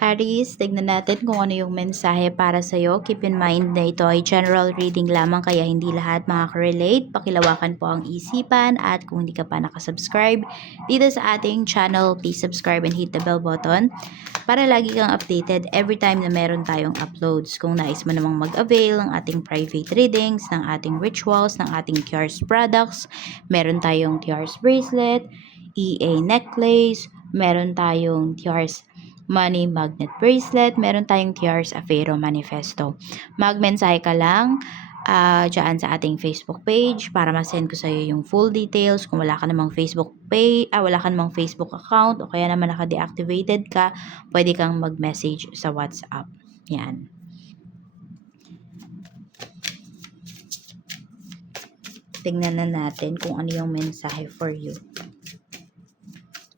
Aries, tignan natin kung ano yung mensahe para sa'yo. Keep in mind na ito ay general reading lamang kaya hindi lahat makaka-relate. Pakilawakan po ang isipan at kung hindi ka pa nakasubscribe dito sa ating channel, please subscribe and hit the bell button para lagi kang updated every time na meron tayong uploads. Kung nais mo namang mag-avail ng ating private readings, ng ating rituals, ng ating Tiars products, meron tayong Tiars bracelet, EA necklace, meron tayong Tiars money magnet bracelet, meron tayong Tiars Afero manifesto. Magmensahe ka lang dyan sa ating Facebook page para ma-send ko sa iyo yung full details. Kung wala ka namang Facebook page, wala ka namang Facebook account o kaya naman naka-deactivated ka, pwede kang mag-message sa WhatsApp. Yan. Tingnan na natin kung ano yung mensahe for you.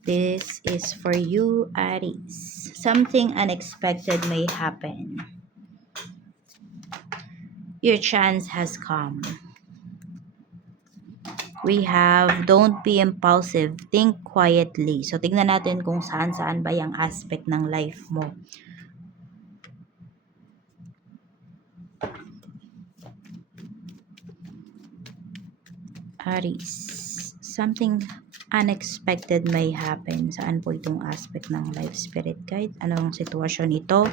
This is for you, Aries. Something unexpected may happen. Your chance has come. We have, don't be impulsive, think quietly. So, tignan natin kung saan-saan ba yung aspect ng life mo. Aries, something unexpected may happen. Saan po itong aspect ng life spirit guide? Ano ang sitwasyon ito?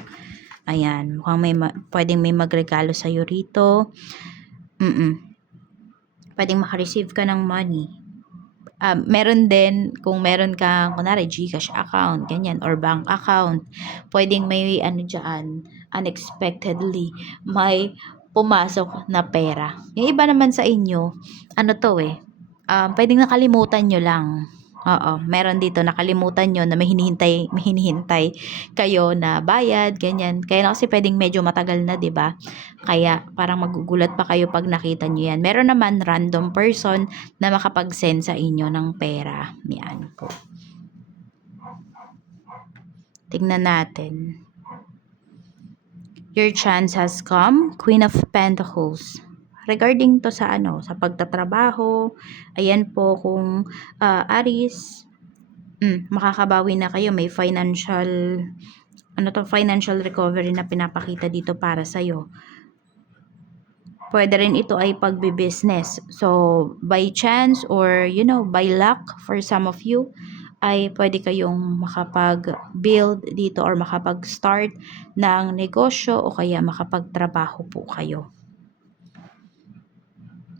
Ayan, mukhang pwedeng may magregalo sa'yo rito. Pwedeng makareceive ka ng money. Meron din, kung meron kang, kunwari, GCash account, ganyan, or bank account, pwedeng may, dyan, unexpectedly, may pumasok na pera. Yung iba naman sa inyo, pwedeng nakalimutan nyo lang. Oo, meron dito nakalimutan nyo na may hinihintay kayo na bayad, ganyan. Kaya na kasi pwedeng medyo matagal na, 'di ba? Kaya parang magugulat pa kayo pag nakita nyo yan. Meron naman random person na makapag-send sa inyo ng pera. Yan po. Tignan natin. Your chance has come, Queen of Pentacles. Regarding to sa sa pagtatrabaho, ayan po kung Aries, makakabawi na kayo, may financial financial recovery na pinapakita dito para sa iyo. Pwede rin ito ay pagbi-business. So, by chance or by luck for some of you, ay pwede kayong makapag-build dito or makapag-start ng negosyo o kaya makapagtrabaho po kayo.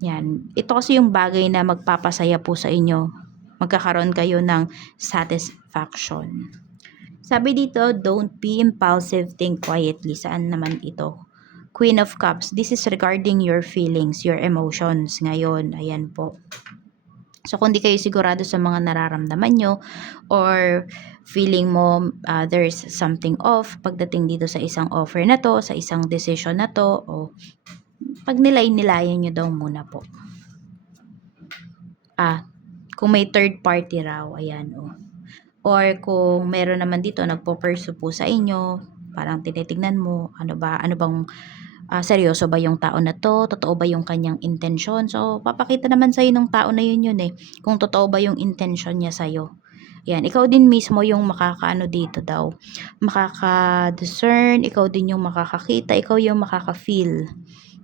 Yan. Ito kasi yung bagay na magpapasaya po sa inyo. Magkakaroon kayo ng satisfaction. Sabi dito, don't be impulsive, think quietly. Saan naman ito? Queen of Cups. This is regarding your feelings, your emotions ngayon. Ayan po. So, kung di kayo sigurado sa mga nararamdaman nyo or feeling mo there's something off pagdating dito sa isang offer na to, sa isang decision na to, o pag nilayan nyo daw muna po. Kung may third party raw, ayan o. Or kung meron naman dito, nagpo-pursue po sa inyo, parang tinitignan mo, ano bang seryoso ba yung tao na to? Totoo ba yung kanyang intensyon? So, papakita naman sa'yo ng tao na yun eh. Kung totoo ba yung intensyon niya sa'yo. Yan, ikaw din mismo yung makakaano dito daw. Makaka-discern, ikaw din yung makakakita, ikaw yung makaka-feel.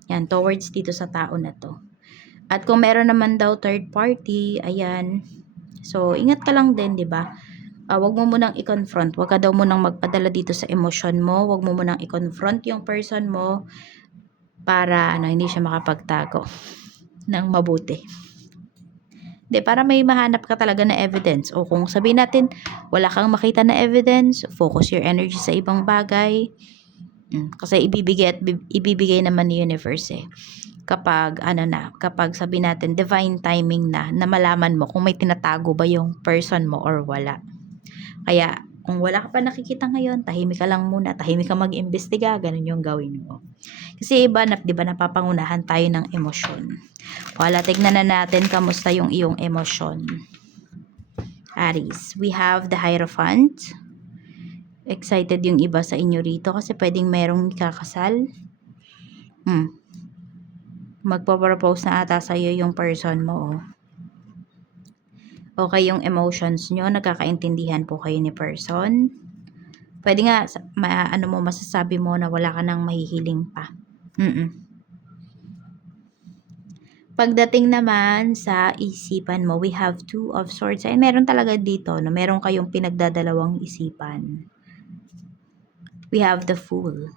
Yan, towards dito sa tao na to. At kung meron naman daw third party, ayan. So, ingat ka lang din, 'di ba? Wag mo munang i-confront. Wag ka daw munang magpadala dito sa emosyon mo. Wag mo munang i-confront yung person mo para hindi siya makapagtago ng mabuti. Para may mahanap ka talaga na evidence. O kung sabihin natin, wala kang makita na evidence, focus your energy sa ibang bagay. Kasi ibibigay naman ni universe kapag kapag sabi natin divine timing na malaman mo kung may tinatago ba yung person mo or wala. Kaya kung wala ka pa nakikita ngayon, tahimik ka lang muna, tahimik ka mag-imbestiga, ganun yung gawin mo. Kasi iba, di ba, napapangunahan tayo ng emosyon. Wala, tignan na natin kamusta yung iyong emosyon. Aries, we have the Hierophant. Excited yung iba sa inyo rito kasi pwedeng merong ikakasal. Magpo-propose na ata sa'yo yung person mo. Okay yung emotions nyo, nagkakaintindihan po kayo ni person. Pwede nga, ano mo, masasabi mo na wala ka nang mahihiling pa. Pagdating naman sa isipan mo, we have Two of Swords. Ay, meron talaga dito, no? Meron kayong pinagdadalawang isipan. We have the Fool.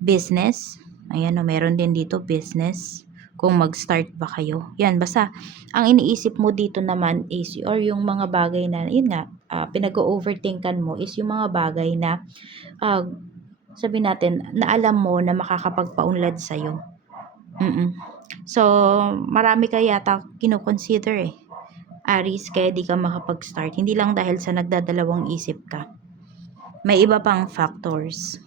Business. Ayan, no? Meron din dito, business. Kung mag-start ba kayo. Yan, basta, ang iniisip mo dito naman is, or yung mga bagay na, yun nga, pinag-overthinkan mo is yung mga bagay na, sabi natin, na alam mo na makakapagpaunlad sa'yo. So, marami ka yata kinoconsider Aries, kaya di ka makapag-start. Hindi lang dahil sa nagdadalawang isip ka. May iba pang factors.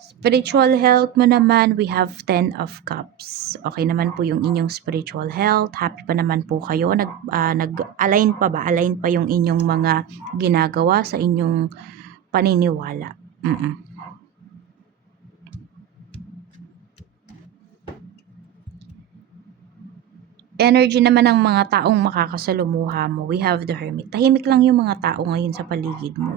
Spiritual health mo naman, we have 10 of Cups. Okay naman po yung inyong spiritual health. Happy pa naman po kayo. Nag-align pa ba? Align pa yung inyong mga ginagawa sa inyong paniniwala. Energy naman ng mga taong makakasalumuha mo, we have the Hermit. Tahimik lang yung mga tao ngayon sa paligid mo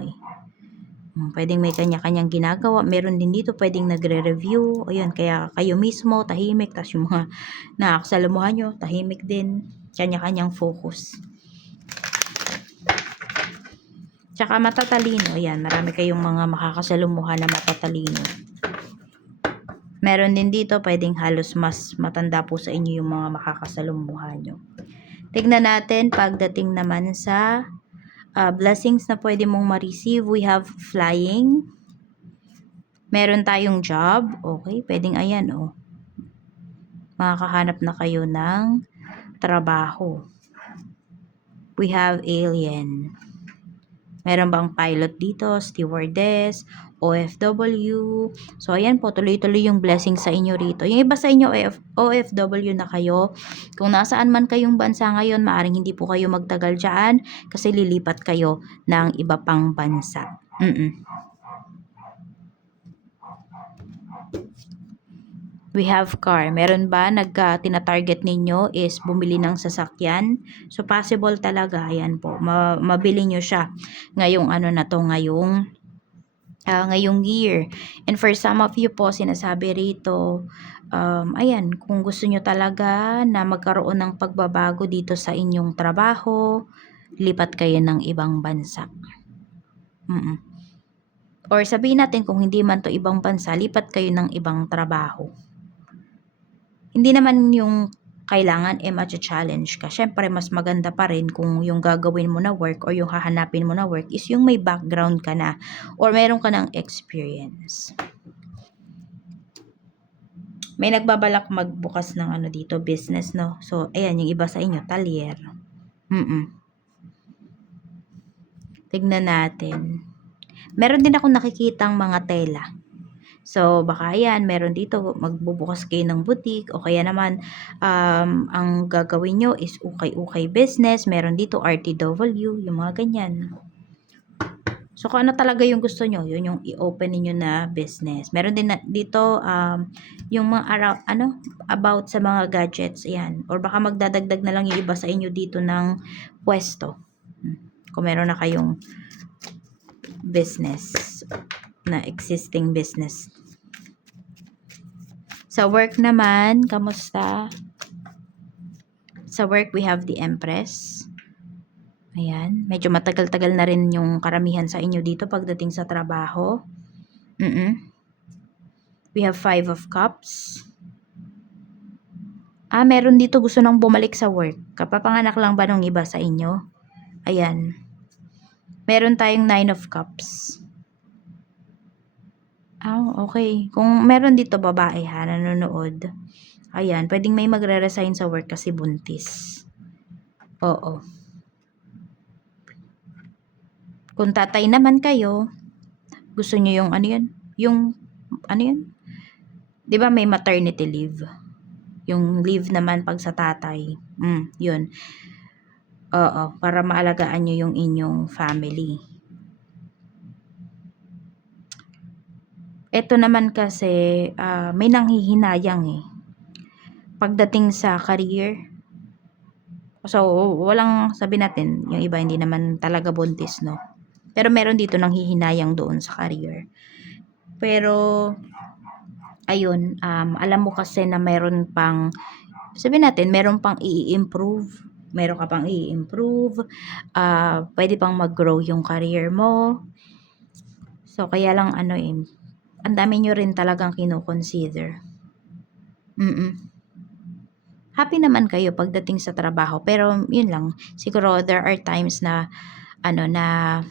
Pwedeng may kanya-kanyang ginagawa. Meron din dito pwedeng nagre-review. Ayun, kaya kayo mismo tahimik. Tapos yung mga nakakasalamuhan nyo, tahimik din. Kanya-kanyang focus. Tsaka matatalino. Ayan, marami kayong mga makakasalumuhan na matatalino. Meron din dito, pwedeng halos mas matanda po sa inyo yung mga makakasalumuhan nyo. Tignan natin pagdating naman sa blessings na pwede mong ma-receive. We have flying. Meron tayong job. Okay, pwedeng ayan makakahanap na kayo ng trabaho. We have alien. Meron bang pilot dito, stewardess, OFW. So, ayan po, tuloy-tuloy yung blessing sa inyo rito. Yung iba sa inyo, OFW na kayo. Kung nasaan man kayong bansa ngayon, maaring hindi po kayo magtagal dyan kasi lilipat kayo ng iba pang bansa. We have car. Meron ba tinatarget ninyo is bumili ng sasakyan? So, possible talaga. Ayan po. Mabili nyo siya ngayong ngayong year. And for some of you po, sinasabi rito, ayan, kung gusto nyo talaga na magkaroon ng pagbabago dito sa inyong trabaho, lipat kayo ng ibang bansa. Or sabihin natin kung hindi man to ibang bansa, lipat kayo ng ibang trabaho. Hindi naman yung kailangan ma-challenge ka. Syempre, mas maganda pa rin kung yung gagawin mo na work or yung hahanapin mo na work is yung may background ka na or meron ka ng experience. May nagbabalak magbukas ng dito, business, no? So, ayan, yung iba sa inyo, talyer. Tignan natin. Meron din ako nakikitang mga tela. So, baka yan, meron dito, magbubukas kayo ng boutique o kaya naman, ang gagawin nyo is ukay-ukay business. Meron dito RTW, yung mga ganyan. So, kung ano talaga yung gusto nyo, yun yung i-open niyo na business. Meron din dito, yung mga about sa mga gadgets, yan. Or baka magdadagdag na lang yung iba sa inyo dito ng pwesto. Kung meron na kayong business na existing business. Sa work naman, kamusta? Sa work, we have the Empress. Ayan, medyo matagal-tagal na rin yung karamihan sa inyo dito pagdating sa trabaho. We have 5 of Cups. Meron dito gusto nang bumalik sa work. Kapapanganak lang ba nung iba sa inyo? Ayan. Meron tayong 9 of Cups. Okay. Kung meron dito babae nanonood. Ayan, pwedeng may magre-resign sa work kasi buntis. Oo. Kung tatay naman kayo, gusto nyo yung di ba may maternity leave? Yung leave naman pag sa tatay. Yun. Oo, para maalagaan nyo yung inyong family. Ito naman kasi, may nanghihinayang pagdating sa career. So, walang, sabi natin, yung iba hindi naman talaga buntis, no? Pero meron dito nang hihinayang doon sa career. Pero, ayun, alam mo kasi na meron pang, sabihin natin, meron pang i-improve. Meron ka pang i-improve. Pwede pang mag-grow yung career mo. So, kaya lang ang dami nyo rin talagang kino-consider. Happy naman kayo pagdating sa trabaho, pero yun lang, siguro there are times na na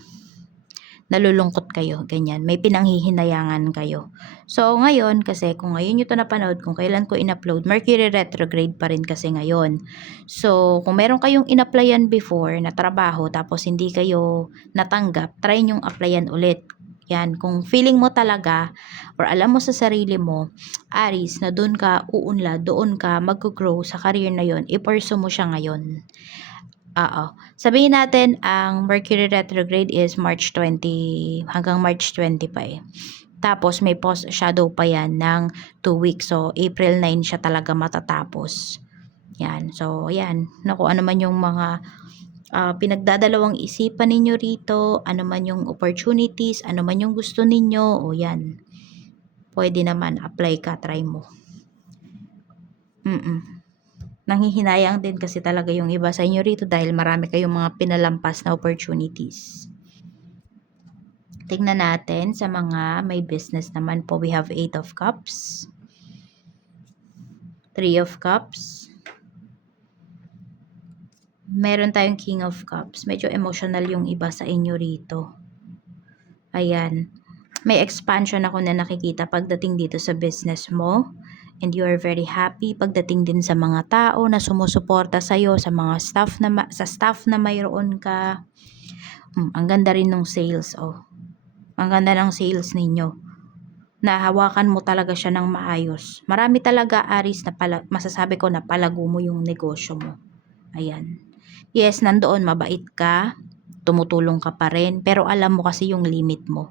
nalulungkot kayo, ganyan. May pinanghihinayangan kayo. So, ngayon, kasi kung ngayon nyo ito napanood, kung kailan ko in-upload, Mercury retrograde pa rin kasi ngayon. So, kung meron kayong in-applyan before na trabaho, tapos hindi kayo natanggap, try nyong applyan ulit. Yan, kung feeling mo talaga, or alam mo sa sarili mo, Aries, na doon ka uunlad, doon ka mag-grow sa career na yon, i-pursue mo siya ngayon. Oo. Sabihin natin, ang Mercury retrograde is March 20 hanggang March 25. Tapos, may post shadow pa yan ng 2 weeks. So, April 9 siya talaga matatapos. Yan. So, yan. Naku, ano man yung mga pinagdadalawang isipan ninyo rito, ano man yung opportunities, ano man yung gusto ninyo, o yan. Pwede naman, apply ka, try mo. Nanghihinayang din kasi talaga yung iba sa inyo rito dahil marami kayong mga pinalampas na opportunities. Tingnan natin sa mga may business naman po. We have 8 of Cups, 3 of Cups, meron tayong King of Cups. Medyo emotional yung iba sa inyo rito. Ayan. May expansion ako na nakikita pagdating dito sa business mo. And you are very happy pagdating din sa mga tao na sumusuporta sa iyo, sa mga staff na mayroon ka. Ang ganda rin ng sales, oh. Ang ganda ng sales ninyo. Nahawakan mo talaga siya ng maayos. Marami talaga, Aries, na masasabi ko na palago mo yung negosyo mo. Ayan. Yes, nandoon mabait ka, tumutulong ka pa rin, pero alam mo kasi yung limit mo.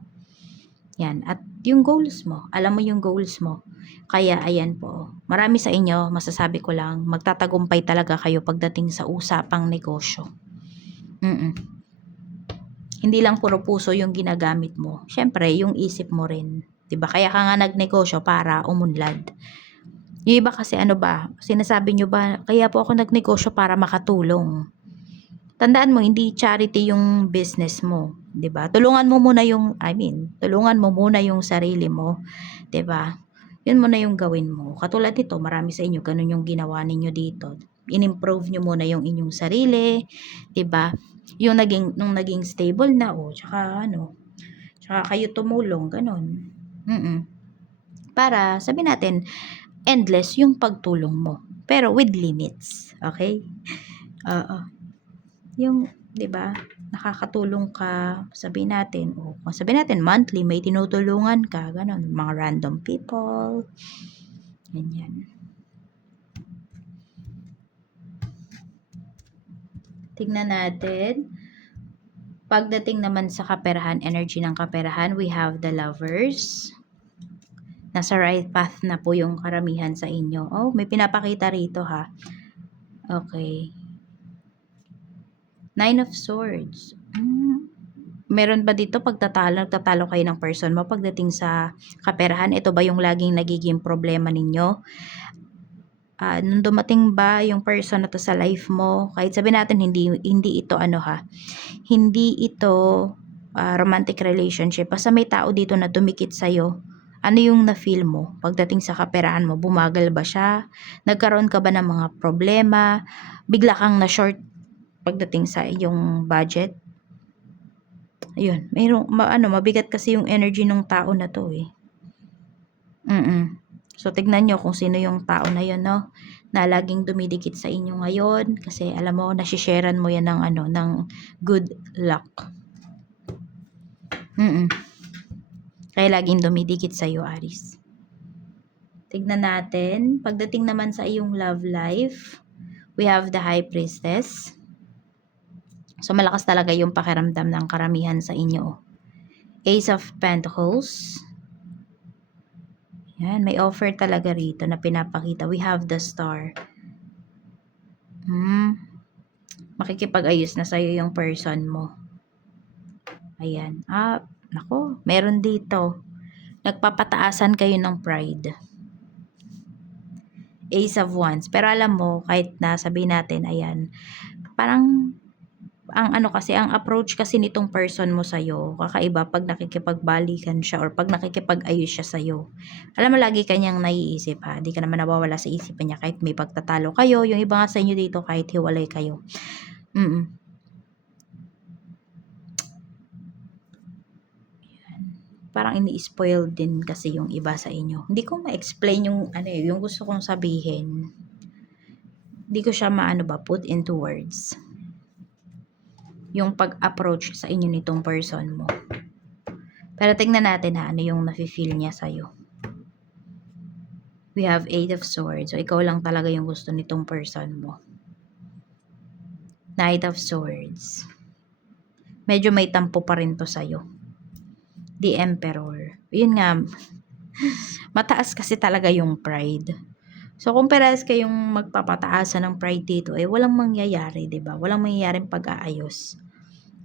Yan. At yung goals mo, alam mo yung goals mo. Kaya, ayan po. Marami sa inyo, masasabi ko lang, magtatagumpay talaga kayo pagdating sa usapang negosyo. Hindi lang puro puso yung ginagamit mo. Siyempre, yung isip mo rin. Diba? Kaya ka nga nagnegosyo para umunlad. Yung iba kasi sinasabi nyo ba, kaya po ako nagnegosyo para makatulong. Tandaan mo, hindi charity yung business mo, 'di ba? Tulungan mo muna yung sarili mo, 'di ba? Yun muna yung gawin mo. Katulad nito, marami sa inyo ganun yung ginawa ninyo dito. In-improve nyo muna yung inyong sarili, 'di ba? Nung naging stable na tsaka kayo tumulong, ganun. Para sabi natin, endless yung pagtulong mo, pero with limits, okay? Oo. Yung, 'di ba, nakakatulong ka, sabihin natin, kung sabihin natin monthly may tinutulungan ka, ganun, mga random people. Ganyan. Tingnan natin. Pagdating naman sa kaperahan, energy ng kaperahan, we have the Lovers. Nasa right path na po yung karamihan sa inyo. May pinapakita rito, ha. Okay. 9 of Swords. Meron ba dito nagtatalo kayo ng person mo pagdating sa kaperahan? Ito ba yung laging nagiging problema ninyo? Nung dumating ba yung person na to sa life mo, kahit sabihin natin hindi ito hindi ito romantic relationship, basta may tao dito na dumikit sa'yo. Ano yung na-feel mo pagdating sa kaperahan mo? Bumagal ba siya? Nagkaroon ka ba ng mga problema? Bigla kang na-short pagdating sa iyong budget? Ayun, mabigat kasi yung energy ng tao na to eh. So, tignan nyo kung sino yung tao na yun, no? Na laging dumidikit sa inyo ngayon. Kasi, alam mo, nasisharean mo yan ng good luck. Kaya laging dumidikit sa iyo, Aries. Tignan natin. Pagdating naman sa iyong love life, we have the High Priestess. So, malakas talaga yung pakiramdam ng karamihan sa inyo. Ace of Pentacles. Yan, may offer talaga rito na pinapakita. We have the Star. Makikipag-ayos na sa'yo yung person mo. Ayan. Nako, meron dito. Nagpapataasan kayo ng pride. Ace of Wands. Pero alam mo, kahit na sabihin natin, ayan, parang, ang approach kasi nitong person mo sa'yo, kakaiba pag nakikipagbalikan siya or pag nakikipag-ayos siya sa'yo. Alam mo, lagi kanyang naiisip ha. Di ka naman nawawala sa isipan niya kahit may pagtatalo kayo. Yung iba nga sa inyo dito kahit hiwalay kayo. Parang ini-spoil din kasi yung iba sa inyo. Hindi ko ma-explain yung yung gusto kong sabihin. Hindi ko siya put into words. Yung pag-approach sa inyo nitong person mo. Pero tingnan natin ano yung nafe-feel niya sa'yo. We have 8 of Swords. So, ikaw lang talaga yung gusto nitong person mo. Knight of Swords. Medyo may tampo pa rin to sa'yo. The Emperor. Yun nga, mataas kasi talaga yung pride. So, kung parehas kayong magpapataasan ng pride dito, walang mangyayari, 'di ba? Walang mangyayaring pag-aayos.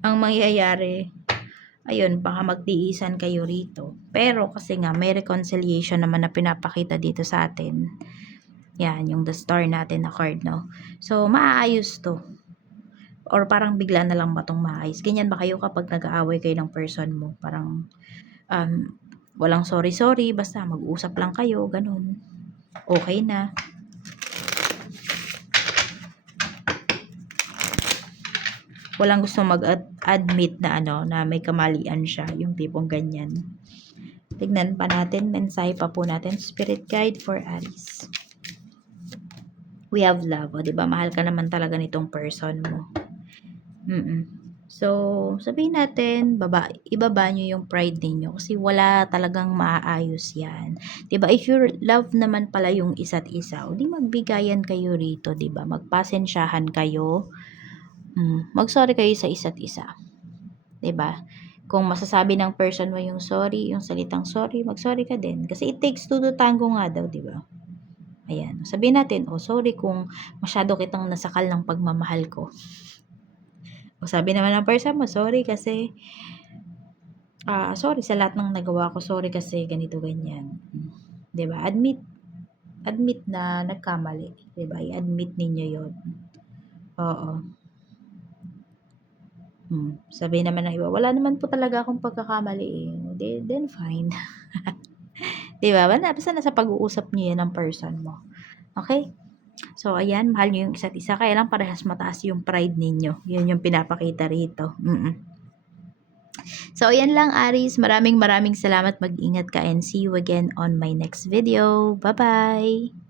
Ang mangyayari, ayun, baka magtiisan kayo rito. Pero kasi nga, may reconciliation naman na pinapakita dito sa atin. Yan, yung the star natin na card, no? So, maaayos to. Or parang bigla na lang ba itong maayos? Ganyan ba kayo kapag nag-aaway kayo ng person mo? Parang, walang sorry-sorry, basta mag-usap lang kayo, ganun. Okay na. Walang gusto mag-admit na na may kamalian siya, yung tipong ganyan. Tignan pa natin, mensahe pa po natin, spirit guide for Aries. We have love, o, 'di ba? Mahal ka naman talaga nitong person mo. So, sabihin natin, ibaba nyo yung pride ninyo kasi wala talagang maaayos yan. 'Di ba? If you love naman pala yung isa't isa, o di magbigayan kayo rito, 'di ba? Magpasensyahan kayo. Mag-sorry kayo sa isa't isa. 'Di ba? Kung masasabi ng person mo yung sorry, yung salitang sorry, mag-sorry ka din. Kasi it takes two to tango nga daw, 'di ba? Ayan. Sabihin natin, sorry kung masyado kitang nasakal ng pagmamahal ko. O sabi naman ng person mo, sorry kasi sorry sa lahat ng nagawa ko, sorry kasi ganito ganyan. 'Di ba? Admit na nagkamali, 'di ba? I-admit ninyo 'yon. Oo. Sabi naman ng iba, wala naman po talaga akong pagkakamali eh. Then fine. 'Di ba? Basta nasa pag-uusap niyo yan ng person mo. Okay? So, ayan, mahal niyo yung isa't isa. Kaya lang parehas mataas yung pride ninyo. Yun yung pinapakita rito. So, ayan lang, Aries. Maraming salamat. Mag-ingat ka and see you again on my next video. Bye-bye!